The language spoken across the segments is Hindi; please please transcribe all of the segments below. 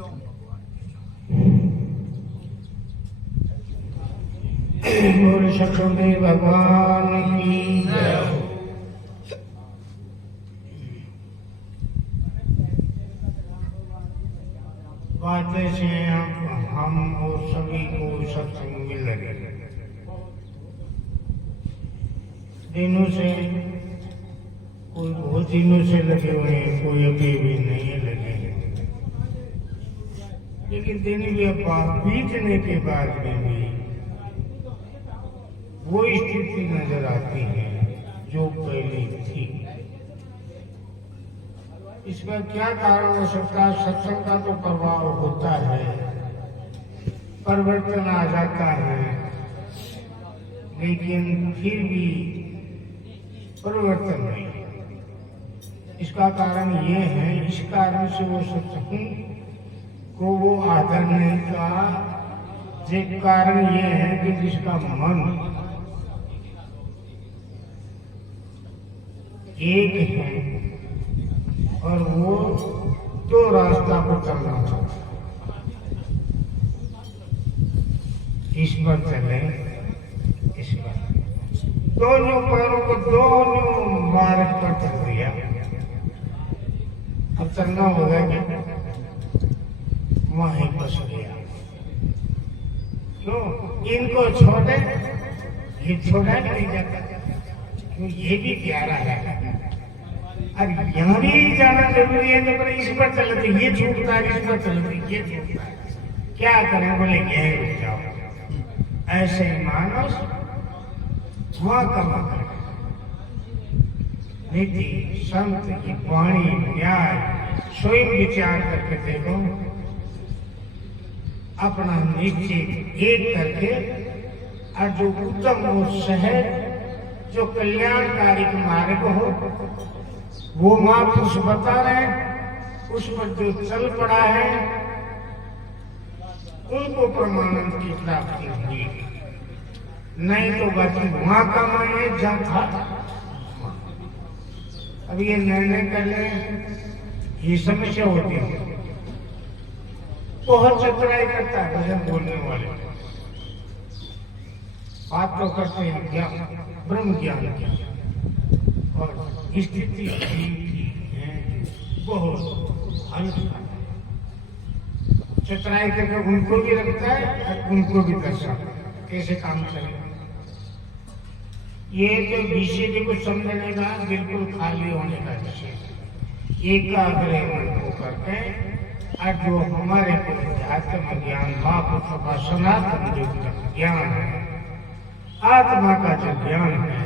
बोल सतगुरुदेव भगवान की जय। बातें से हम और सभी को सत्संग मिल लगे। दिनों से कोई बहुत दिनों से लगे हुए हैं, कोई अभी भी नहीं लगे हैं, लेकिन दिन भी बीतने के बाद में भी वो स्थिति नजर आती है जो पहले थी। इसका क्या कारण हो सकता है? सत्संग का तो प्रभाव होता है, परिवर्तन आ जाता है, लेकिन फिर भी परिवर्तन नहीं। इसका कारण ये है, इस कारण से वो सत्संग को वो आदर नहीं का एक कारण ये है कि जिसका मन एक है और वो दो रास्ता पर चलना चाहता है। इस पर चले, इस पर दोनों पैरों को दोनों मार्ग पर चल दिया। अब चलना होगा कि वहीं फंस गया। क्यों? इनको छोड़े, ये छोड़ा नहीं जाता, क्यों? ये भी प्यारा है। अब यहाँ भी जाना जरूरी है, तो इस पर चलते ये छूटता है, इस पर चलते ये छूटता है। क्या करें? बोले यहीं रुक जाओ। ऐसे मानस वहां कमा कर नीति संत की वाणी न्याय स्वयं विचार करके देखो, अपना निश्चित एक करके और जो उत्तम और सहज जो कल्याणकारी मार्ग हो वो महापुरुष बता रहे, उस पर जो चल पड़ा है उनको परमानंद की प्राप्ति हुई। नहीं तो बाकी वहां का मन है जहां था। अब ये निर्णय कर ले, ये समस्या होती है। बहुत चतुराई करता है भजन बोलने वाले, बात तो करते हैं ज्ञान, ब्रह्म ज्ञान की और स्थिति है बहुत हल्का। चतुराई करके उनको भी लगता है और उनको भी दर्शा कैसे काम करें। ये तो विषय को समझने का बिल्कुल खाली होने का विषय, एकाग्र मन को करके और जो हमारे को आत्म ज्ञान महापुरुषों का सनातन जो ज्ञान है, आत्मा का जो ज्ञान है,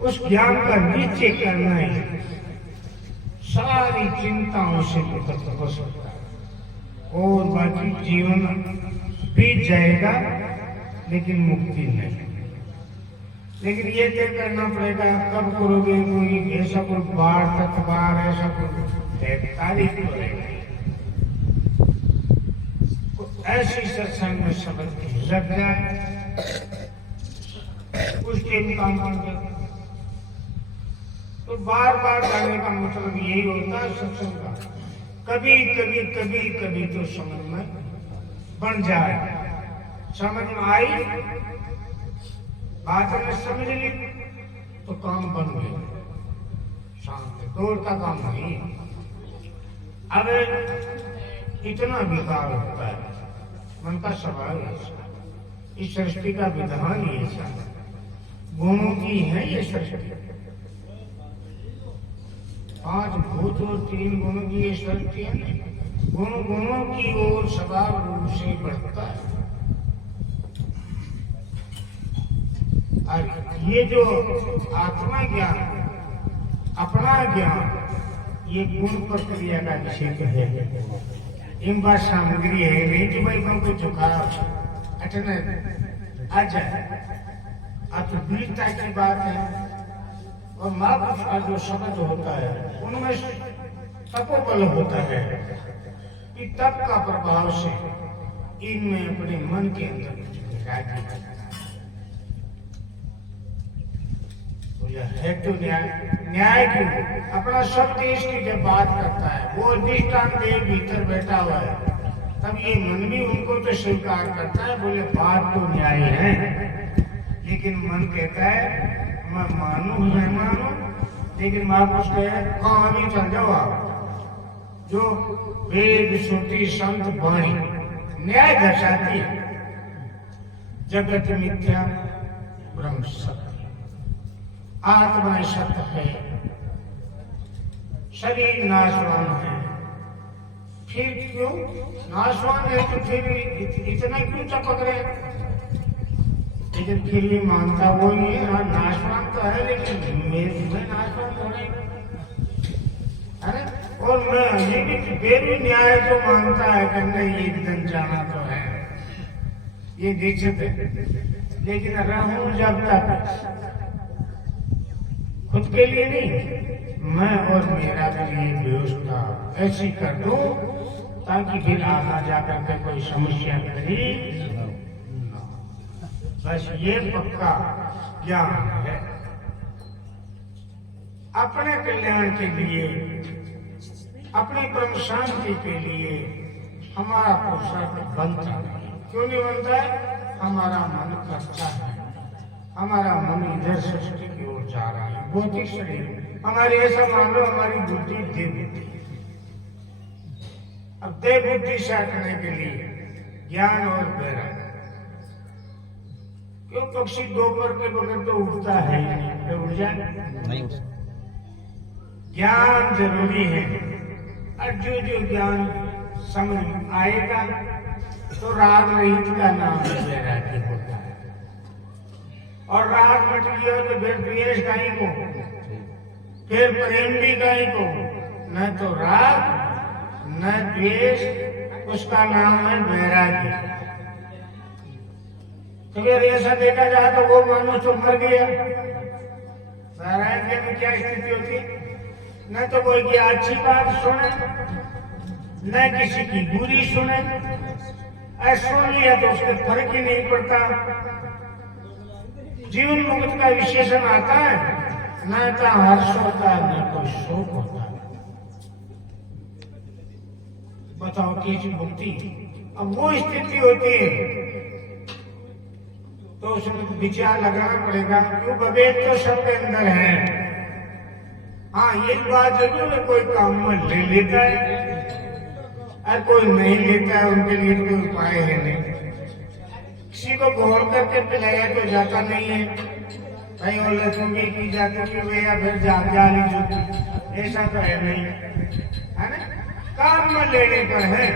उस ज्ञान का नीचे करना ही सारी चिंताओं से मुक्त हो सकता है। और बाकी जीवन बीत जाएगा लेकिन मुक्ति नहीं। लेकिन ये तय करना पड़ेगा कब करोगे। कोई ऐसा कोई बाढ़ तकबार ऐसा कोई तारीफ करेगा, ऐसी सत्संग में शब्द लग जाए उसके काम कर। तो बार बार जाने का मतलब यही होता है सत्संग का, कभी कभी कभी कभी तो समझ में बन जाए, समझ में आई बात में समझ ली तो काम बन गया। शांत दौड़ का काम नहीं। अब इतना विकार होता है, मन का स्वभाव ऐसा, इस सृष्टि का विधान ही ऐसा, गुणों की है ये सृष्टि। 5 भूत और 3 गुणों की ये सृष्टि है। गुणों की ओर स्वभाव रूप से बढ़ता है। और ये जो आत्मा ज्ञान, अपना ज्ञान, ये गुण प्रक्रिया का विषय है। इन बात सामग्री है नहीं कि भाई को झुका अटने आ जाए, तो वीरता की बात है। और महापुरुष का जो शब्द होता है उनमें तपोबल होता है कि तप का प्रभाव से इनमें अपने मन के अंदर है तो न्याय क्यों? अपना सब देश की जब बात करता है वो अधिष्ठान देव भीतर बैठा हुआ है, तब ये मन भी उनको तो स्वीकार करता है, बोले बात तो न्याय है, लेकिन मन कहता है मैं मानू मैं मानू, लेकिन महापुरुष कहे कहाँ भी चल जाओ आप, जो वेद श्रुति संत वाणी न्याय दर्शाती है, जगत मिथ्या ब्रह्म सत्य, आत्मा सत्य है, शरीर नाशवान है, फिर क्यों नाशवान है तो फिर इतना क्यों चपक रहे? लेकिन फिर भी मानता वो ही है, हाँ नाशवान तो है, लेकिन मैं नाशवान थोड़े, अरे और मैं ये भी न्याय तो मानता है कि नहीं एक दिन जाना तो है, ये निश्चित है, लेकिन रहूं जब तक खुद के लिए नहीं, मैं और मेरा के लिए व्यवस्था ऐसी कर दूं ताकि फिर आगे जाकर के कोई समस्या खड़ी न, बस ये पक्का ज्ञान है। अपने कल्याण के लिए, अपनी ब्रह्म शांति के लिए हमारा पुरुषार्थ बनता है। क्यों नहीं बनता है? हमारा मन करता है, हमारा मन इधर सृष्टि की ओर जा रहा है, भौतिक शरीर हमारी, ऐसा मान लो हमारी बुद्धि देव बुद्धि। अब देव बुद्धि से हटने के लिए ज्ञान और वैराग्य, क्यों पक्षी दोपहर के बगैर तो उड़ता है नहीं, उड़ जाए, ज्ञान जरूरी है। और जो ज्ञान समझ आएगा तो राग रहित का नाम वैराग्य होता है, और राग मट गया तो फिर द्वेष कहीं को, फिर प्रेम भी कहीं को, न तो राग न द्वेष, उसका नाम है वैराग्य। तो फिर ऐसा देखा जाए तो वो मानो तो मर गया। वैराग्य में क्या स्थिति होती? न तो कोई की अच्छी बात सुने, न किसी की बुरी सुने, सुन लिया तो उसके फर्क ही नहीं पड़ता। जीवन मुक्त का विशेषण आता है, न तो हर्ष होता है न कोई शोक होता है। बताओ कैसी मुक्ति? अब वो स्थिति होती है तो उसमें विचार लगाना पड़ेगा, क्यों विवेक तो सबके अंदर है। हाँ ये बात जरूर है, कोई काम में ले लेता है और कोई नहीं लेता है, उनके लिए कोई उपाय है नहीं। किसी को घोल करके पिलाया तो जाता नहीं है, भाई और लसूंगी की जाती कि भैया फिर जाली जोती, ऐसा तो है नहीं, है ना? काम में लेने पर है,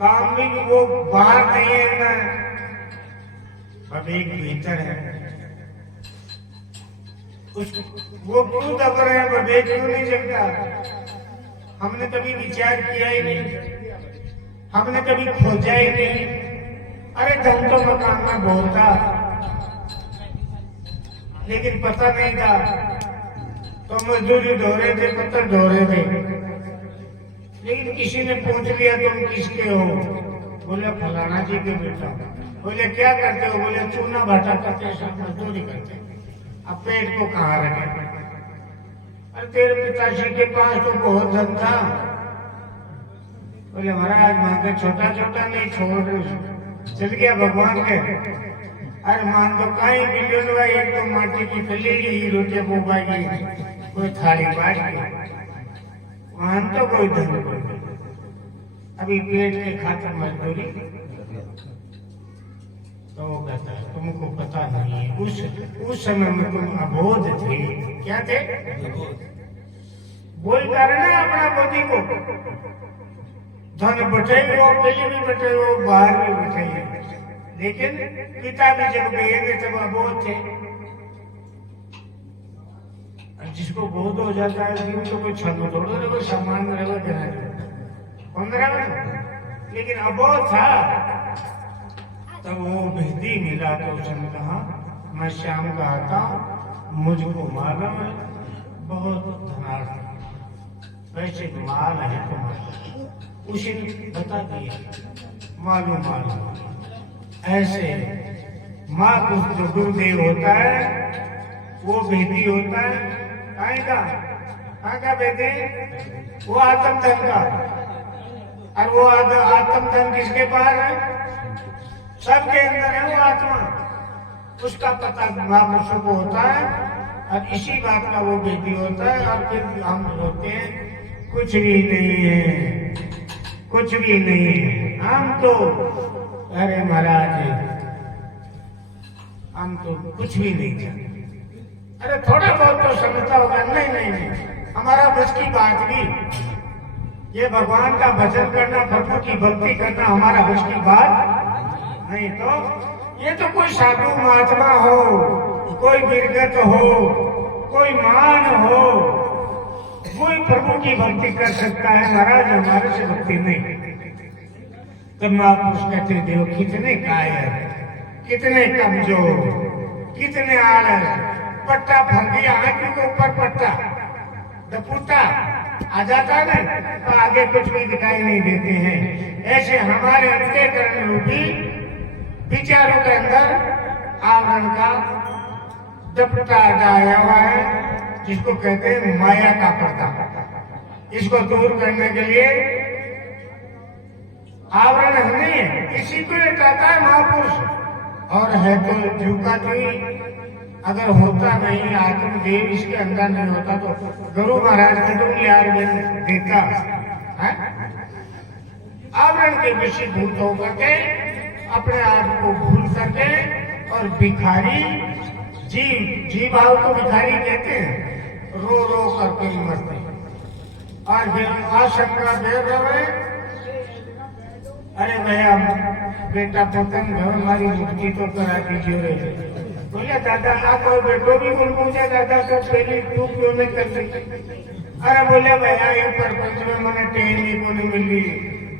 काम भी वो बाहर नहीं है ना, अब एक भीतर है, वो क्यों दब रहे हैं, विवेक क्यों नहीं जगता? हमने कभी विचार किया ही नहीं, हमने कभी खोजा ही नहीं। अरे धन तो मकान में बहुत था, लेकिन पता नहीं था, तो मजदूरी ढो रहे थे, पत्थर ढो रहे थे, लेकिन किसी ने पूछ लिया तुम किसके हो? बोले फलाना जी के बेटा। बोले क्या करते हो? बोले चूना भाटा करते, सब मजदूरी करते। अब पेट को कहाँ रखे? अरे तेरे पिताजी के पास तो बहुत धन था। बोले महाराज मांगे छोटा छोटा नहीं, छोड़ चल गया भगवान के। अरे मान तो कहीं मिलियन हुआ, एक तो माटी की फैलेगी, हीरो के बोबागी, कोई थाली बाटी, मान तो कोई धन कोई। अभी पेट के खातिर मजदूरी, तो वो कहता है तुमको पता नहीं है, उस समय में तुम अबोध थे। क्या थे? वही कारण है अपना बुद्धि को धन बटे हो, पहले भी बटे हो, बाहर भी बटे है, लेकिन पिता भी जब गए थे तब अबोध थे। जिसको बोध हो जाता है जीव तो कोई छंद थोड़ा रहे, सामान रहे देना 15, लेकिन अबोध था। तब वो भेदी मिला तो उसने कहा मैं श्याम का आता हूं, मुझको मालूम है बहुत धनार्थ, वैसे माल है तुम्हारा। उसे बता दिया मालूम ऐसे माँ कुछ जो गुरुदेव होता है वो भेदी होता है। कहाँ का भेदी? वो आत्म धन का। और वो आत्म धन किसके पास है? सबके अंदर है वो आत्मा। उसका पता महापुरुषों को होता है और इसी बात का वो बेटी होता है। और फिर हम होते हैं कुछ भी नहीं है, कुछ भी नहीं है। हम तो अरे महाराज हम तो कुछ भी नहीं जानते। अरे थोड़ा बहुत तो समझता होगा। नहीं नहीं नहीं, हमारा बस की बात भी ये भगवान का भजन करना, प्रभु की भक्ति करना हमारा बस की बात नहीं। तो ये तो कोई साधु महात्मा हो, कोई विरगत हो, कोई मान हो, कोई प्रभु की भक्ति कर सकता है महाराज, हमारे से भक्ति नहीं। तो महापुरुष कहते देखो कितने कायर, कितने कमजोर, कितने आलस। पट्टा फंस गया आंखों के ऊपर, पट्टा दपुट्टा आ जाता है तो आगे कुछ भी दिखाई नहीं देते हैं। ऐसे हमारे अंतःकरण रूपी विचारों के अंदर आवरण का दपटा डाला हुआ है, जिसको कहते हैं माया का पर्दा। इसको दूर करने के लिए आवरण नहीं है, इसी को हटाता है महापुरुष। और है तो झुका ही, अगर होता नहीं आत्मदेव इसके अंदर नहीं होता तो गुरु महाराज ने तो यार देता है। आवरण के विषय भूत होकर के अपने आप को भूल करके और भिखारी जीव भाव को भिखारी कहते हैं, रो रो करके मरते और फिर आशंका दे रहे। अरे भैया बेटा पतंग हमारी मुक्ति तो करा दीजिए। बोले दादा आप और बेटो भी बोल पूछा दादा तो पहले तू क्यों नहीं करती? अरे बोले भैया ये प्रपंच में मैंने टेहनी को नहीं मिली,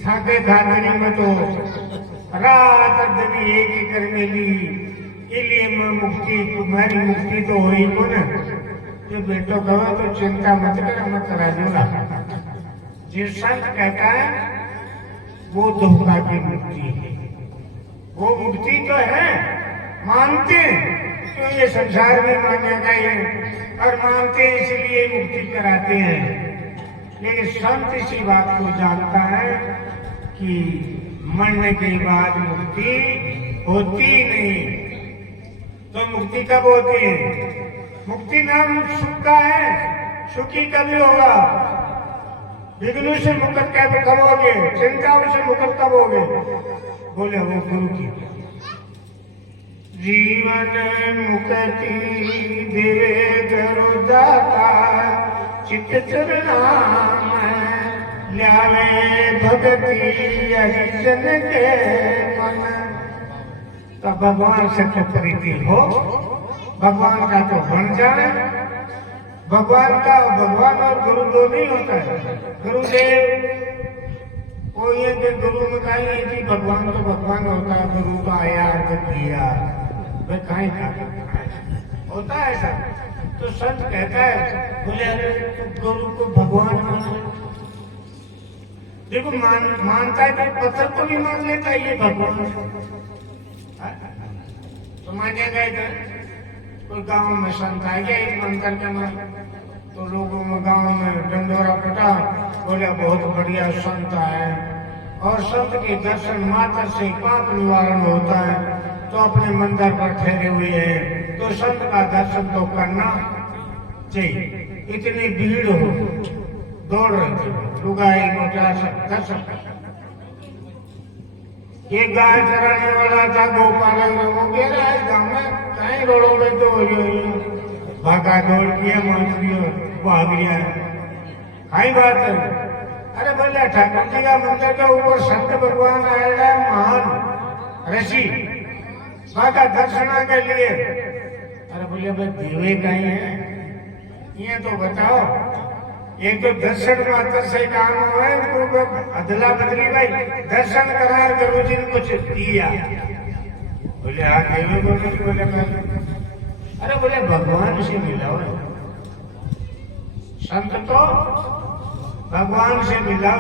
थाके खाने में तो रात दिन एक ही करने ली, इसलिए मैं मुक्ति, तुम्हारी मुक्ति तो हुई को ना। ये बेटो कहो तो चिंता मत कर, मैं करा दूंगा। जिस संत कहता है वो धोखा की मुक्ति है, वो मुक्ति तो है मानते तो ये संसार में मान्यता है और मानते इसलिए मुक्ति कराते हैं। लेकिन संत इसी बात को जानता है कि मरने के बाद मुक्ति होती नहीं। तो मुक्ति कब होती है? मुक्ति नाम सुख का है, सुखी कभी होगा? विघ्नों से मुक्त कब होगे? चिंताओं से मुक्त कब होगे? बोले वो गुरु की जीवन मुक्ति देवे गुरु दाता, चित्त चरणाम ल्यावे भगति हरिजन के मन। तो भगवान से तो प्रीति हो, भगवान का तो बन जाए। भगवान और गुरु दो नहीं होता है। गुरुदेव वो ये कि गुरु में कहीं है कि भगवान तो भगवान होता है, गुरु तो आया तो किया, वे कहीं का होता है ऐसा। तो संत कहता है बोले अरे तो गुरु को भगवान मान। देखो मानता है तो पत्थर को भी मान लेता है ये भगवान। तो मानेगा इधर कोई गांव में संत आ गया एक मंत्र के मान, तो लोगों में गांव में डंडोरा पटा, बोले बहुत बढ़िया संत है और संत के दर्शन मात्र से पाप निवारण होता है, तो अपने मंदिर पर ठहरे हुए हैं तो संत का दर्शन तो करना चाहिए। इतनी भीड़ हो दौड़ रहे थे, लुगाई मोटा सब दर्शन। एक गाय चराने वाला था, गोपालक लोगों के गाँव में कहीं रोडों में तो भागा दौड़ किया, मछलियों भाग लिया। हाई बात है। अरे बोले ठाकुर जी का मंदिर के ऊपर संत भगवान आएगा महान ऋषि का दर्शन के लिए। अरे बोले भाई देवे कहीं है ये तो बताओ। एक तो दर्शन मात्र से काम हुआ है, अदला बदली भाई दर्शन करा गुरु जी ने कुछ दिया। बोले हाँ देवे बोले अरे बोले भगवान से मिला हुआ संत तो भगवान से मिला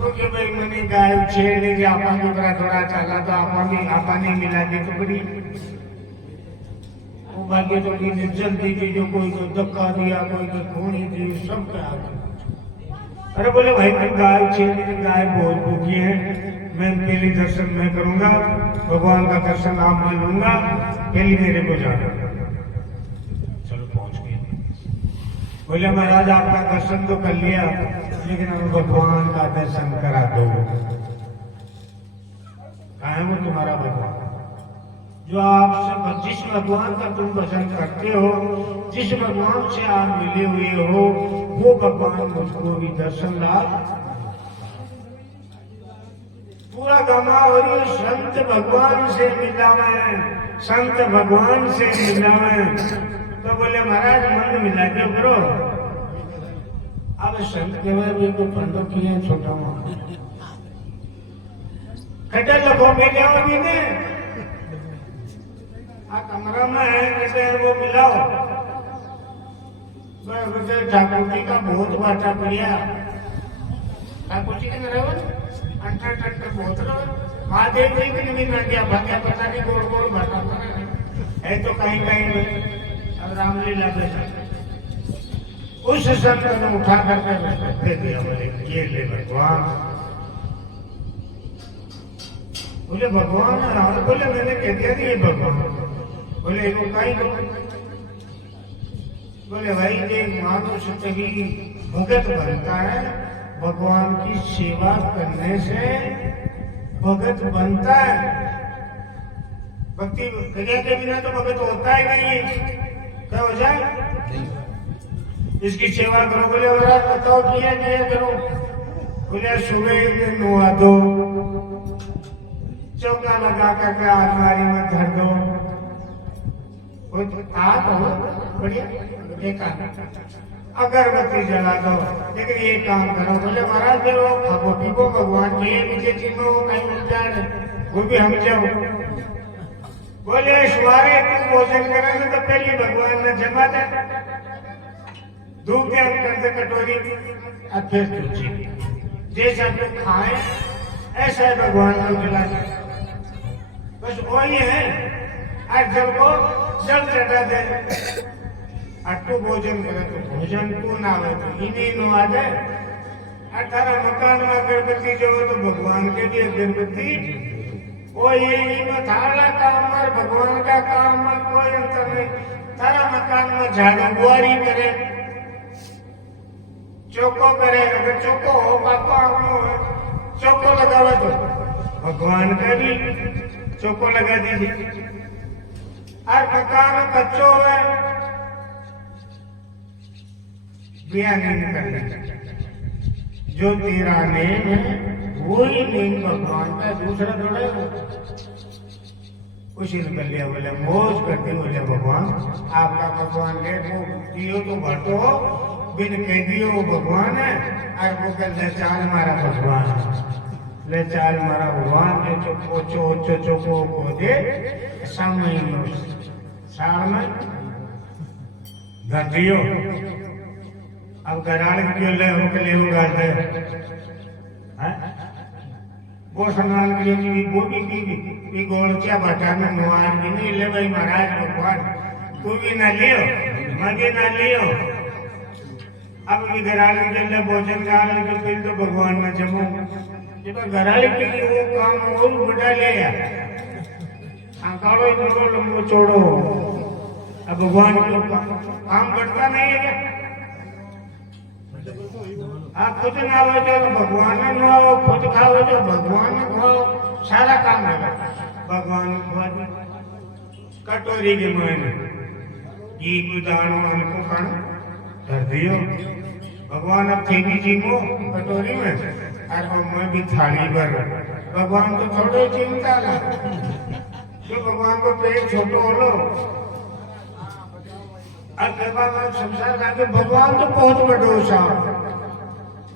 क्योंकि भाई मैंने गाय छेड़ दी, आपा भी बड़ा थोड़ा चला तो आपा नहीं मिला दी तो बड़ी वो भाग्य तो जल्दी थी, जो कोई को धक्का दिया, कोई को खूनी दी, सब क्या अरे बोले भाई मैं गाय छीन गाय बहुत भूखी है, मैं पहले दर्शन मैं करूंगा, भगवान का दर्शन आप मैं लूंगा, पहले मेरे को जाना। चलो पहुंच गए। बोले महाराज आपका दर्शन तो कर लिया, लेकिन हमें भगवान का दर्शन करा दो। कहाँ है वो तुम्हारा भगवान? जो आपसे जिस भगवान का तुम भजन करते हो, जिस भगवान से आप मिले हुए हो, वो भगवान मुझको भी दर्शन ला। पूरा गमा हो रही संत भगवान से मिला मैं, संत भगवान से मिला मैं। तो बोले महाराज मन मिला के करो। अब संत के बाद भी तो पंडो किए छोटा मोटा खटे लगो में क्या अभी ने कमरा में है कैसे वो मिलाओ। ठाकुर जी का बहुत बाटा बढ़िया, ठाकुर जी के अंटर बहुत महादेव जी की भी नटिया भाग्या पता नहीं गोड़ गोड़ बाटा है तो कहीं कहीं में। अब रामलीला में उस संत ने उठा करके दे दिया, बोले ये ले भगवान। बोले भगवान राम, बोले मैंने कह दिया ये भगवान। बोले वो कहीं को, बोले भाई ये मानुष्य तभी भगत बनता है, भगवान की सेवा करने से भगत बनता है। भक्ति क्रिया के बिना तो भगत होता ही नहीं। क्या हो जाए? इसकी सेवा करो। बोले महाराज बताओ किया किया करो। बोले सुबह नुआ दो, चौका लगा करके अलमारी में धर दो, बढ़िया एक अगरबत्ती जला दो, लेकिन ये काम करो। बोले महाराज जो भगवती को भगवान के मुझे चीजों कहीं मिल जाए वो भी हम जाओ। बोले सुहारे तुम भोजन करेंगे तो पहले भगवान ने जमा दे धूप के अंदर से कटोरी और फिर तुझे जैसा तुम खाए ऐसा है भगवान को खिला। बस वही है। और जब को जल चढ़ा दे अट्टू भोजन करे तो भोजन को ना हो तो इन्हीं नो आ जाए। 18 मकान में अगरबत्ती जो हो तो भगवान के भी अगरबत्ती वो यही में थाला काम और भगवान का काम में कोई अंतर नहीं। तारा मकान में झाड़ू बुआरी करे, चौको करे, अगर चौको हो पापा चौको लगावे तो भगवान का भी चौको लगा दीजिए। और मकान कच्चो है बिया नहीं करना, जो तेरा नेम है वही नेम भगवान का, दूसरा थोड़ा उसी ने कर लिया। बोले मौज करते बोले भगवान आपका भगवान है, वो दियो तो भरतो हो, बिन कह दियो वो भगवान है। और वो कर ले चाल मारा भगवान, ले चाल मारा भगवान के चुपो चो चुपो को दे सामने साल में घर दियो। अब घराल क्यों ले हो के लिए उगा दे वो सम्मान के लिए वो भी गोल क्या बटा में नुआर भी नहीं ले भाई महाराज भगवान तू भी ना लियो मगे ना लियो। अब भी घराल के लिए भोजन डाल तो फिर तो भगवान में जमो जब घराल के लिए वो काम और बढ़ा लिया कालो इनको लंबो छोड़ो। अब भगवान को काम बढ़ता नहीं है क्या? आप खुद ना हो तो भगवान न हो, खुद खाओ तो भगवान खाओ, सारा काम है भगवान को। कटोरी के मैंने घी को दानो को कण धर दियो। भगवान अब थी जी को कटोरी में और मैं भी थाली भर। भगवान को थोड़े चिंता ना, तो भगवान को पेट छोटो हो लो। अब संसार का भगवान तो बहुत बड़ो सा,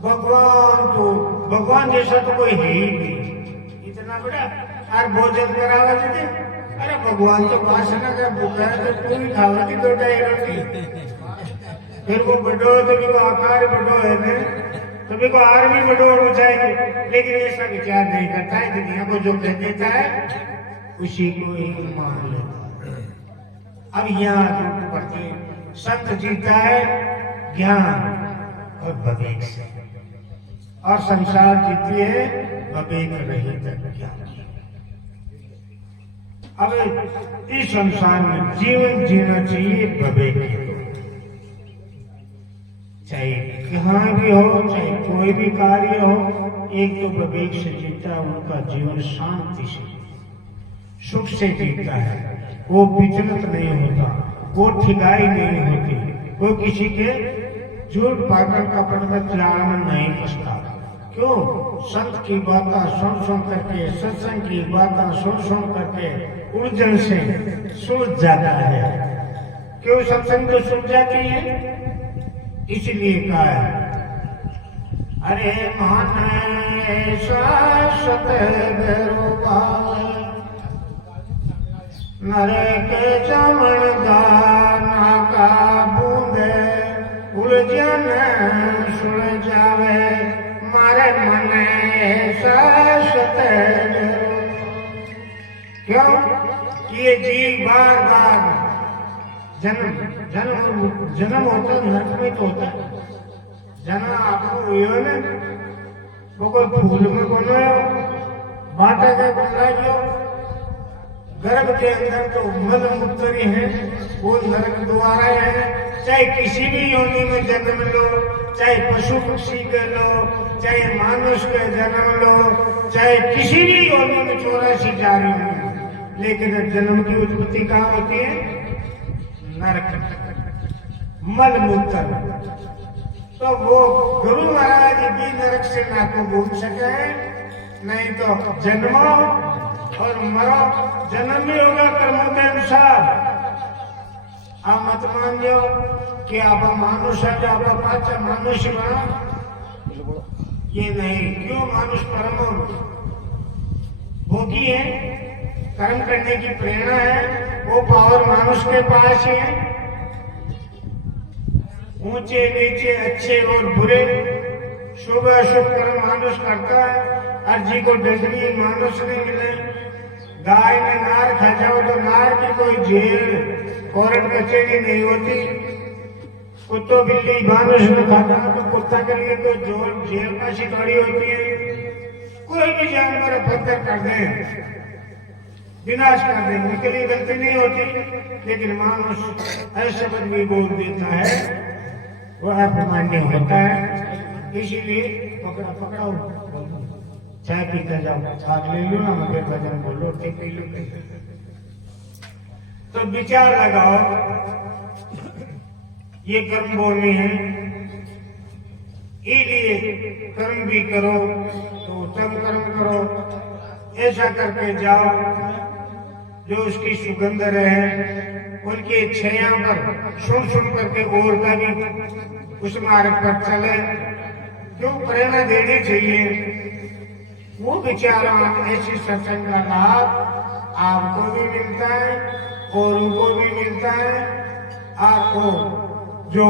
भगवान जैसा तो कोई है ही नहीं इतना बड़ा। और भोजन करावा थे, अरे भगवान तो वासना का भूखा है तो पूरी खावा की 2 ढाई रोटी। फिर वो बड़ो तो भी आकार बड़ो है ने तो भी को आर भी बड़ो होना चाहिए, लेकिन ऐसा विचार नहीं करता है। दुनिया को जो कह देता है उसी को ही मान लेता। अब यहाँ पढ़ते संत जीता है ज्ञान और भगत। और संसार जीती है विवेक रहित ज्ञान। अब इस संसार में जीवन जीना चाहिए विवेक के द्वारा। चाहे कहाँ भी हो, चाहे कोई भी कार्य हो, एक तो विवेक से जीता है, उनका जीवन शांति से सुख से जीता है। वो विचलित नहीं होता, वो ठिकाई नहीं होती, वो किसी के झूठ पागल का पटक जाल में नहीं फंसता। क्यों? संत की बातें सुन करके, सत्संग की बातें सुन करके उलझन से सुलझ जाता है। क्यों सत्संग तो सुलझ जाती है? इसलिए कहा है, अरे माने शाश्वत नरे के चमन दाना का बूंदे उलझन सुलझावे मारे मने शाश्वत। क्यों कि ये जीव बार बार जन्म होता नरक में तो होता है। जना आपको हुई ने वो कोई फूल में बनायो, बाटा का बनायो, गर्भ के अंदर तो मल मूत्र है, वो नरक द्वारा है। चाहे किसी भी योनि में जन्म लो, चाहे पशु पक्षी के लो, चाहे मानुष के जन्म लो, चाहे किसी भी योनि में 84 जारी हो, लेकिन जन्म की उत्पत्ति कहाँ होती है? नरक, मल मूत्र। तो वो गुरु महाराज भी नरक से ना तो घूम सके, नहीं तो जन्मो और मरो। जन्म भी होगा कर्मों के अनुसार। आप मत मान लो कि आप मानुष है, आप पाचा मानुष बना, ये नहीं। क्यों? मानुष परम भोगी है, कर्म करने की प्रेरणा है, वो पावर मानुष के पास ही है। ऊंचे नीचे, अच्छे और बुरे, शुभ अशुभ कर्म मानुष करता है। अर्जी को डंडनी मानुष नहीं मिले। गाय ने नार खा जाओ तो नार की कोई जेल कोर्ट कचहरी नहीं होती। कुत्तो बिल्ली मानुष ने खाता तो कुत्ता के लिए तो जेल का शिकारी होती है। कोई भी जानवर पत्थर कर दे, विनाश कर दे, उनके लिए गलती नहीं होती। लेकिन मानुष ऐसे शब्द भी बोल देता है, वह अपमान्य होता है। इसीलिए पकड़ाओ, चाय पीता जाओ, छाग ले लो ना, मगर भजन बोलो, ठीक पी लो। तो विचार लगाओ, ये कर्म बोलनी है, इसलिए कर्म भी करो तो उत्तम कर्म करो। ऐसा करके जाओ जो उसकी सुगंध रहे, उनकी छाया पर सुन करके और का भी उस मार्ग पर चले। जो प्रेरणा देनी चाहिए वो विचार ऐसी सत्संग का लाभ आपको भी मिलता है और उनको भी मिलता है। आपको जो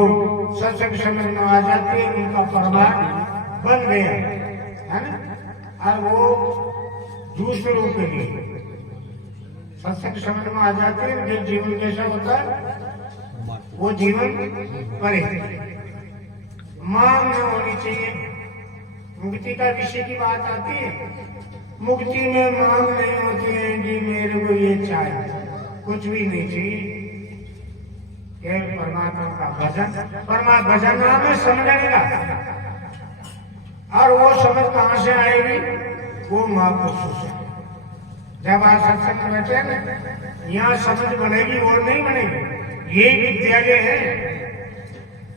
सत्संग समझ में आ जाती है उनका प्रभाव बन गया है ना। और वो दूसरों के लिए सत्संग समझ में आ जाते हैं, जो जीवन कैसा होता है वो जीवन परे मांग न होनी चाहिए। मुक्ति का विषय की बात आती है, मुक्ति में मांग नहीं होती है कि मेरे को ये चाहिए, कुछ भी नहीं चाहिए। केवल परमात्मा का भजन, परमात्मा भजन नाम है समझने का। और वो समझ कहाँ से आएगी? वो महापुरुषों से। जब आप सत्संग में बैठे ना, यहाँ समझ बनेगी और नहीं बनेगी। ये विद्यालय है।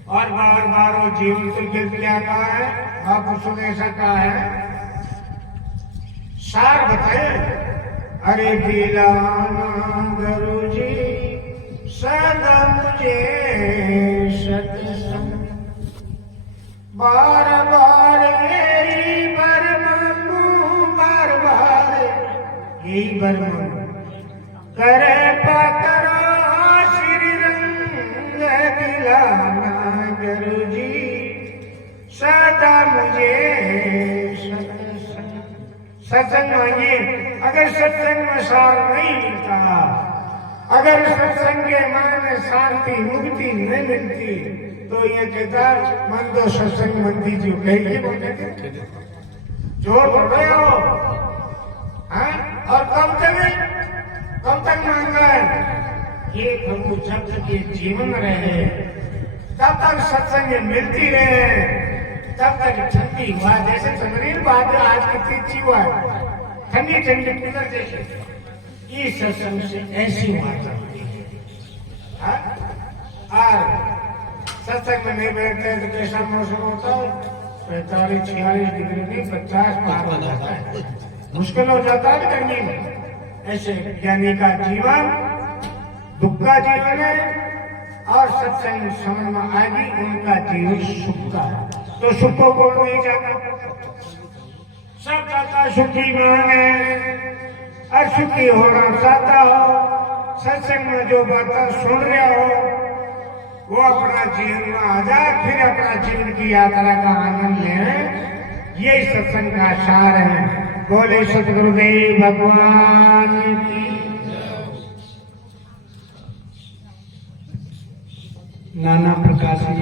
और बार बार वो जीवन को गिर क्या कहा है, महापुरुषों ने ऐसा कहा है, सार बताए। अरे दिलाना गुरु जी सदा मुझे सत्संग, बार बार यही बर मांगू, बार बार यही बर मांगू, करे पकड़ो श्री रंग दिलाना गुरु जी सदा मुझे सत्संग मांगिए। अगर सत्संग में सार नहीं मिलता, अगर सत्संग के मन में शांति मुक्ति नहीं मिलती, तो ये कहता मन तो सत्संग मन दीजिए कहीं बोलते जोर पड़ रहे हो हाँ? और कब तक मांग रहे ये प्रभु जब तक ये जीवन रहे तब तक सत्संग मिलती रहे तब तक ठंडी हुआ जैसे चंद्रीर बात आज कितनी अच्छी हुआ ठंडी ठंडी पितर जैसे ये सत्संग से ऐसी बात होती है और सत्संग में नहीं बैठते तो कैसा मौसम होता है 45-46 डिग्री में 50 पार हो जाता है मुश्किल हो जाता है गर्मी में ऐसे ज्ञानी का जीवन दुख का जीवन है और सत्संग समझ में आएगी उनका जीवन सुख का है तो सुख को कौन नहीं चाहता सब चाहता सुखी मांगे और सुखी होना चाहता हो सत्संग में जो बातें सुन रहे हो वो अपना जीवन में आ जाए फिर अपना जीवन की यात्रा का आनंद लें यही सत्संग का सार है बोले सतगुरुदेव भगवान की नाना प्रकार से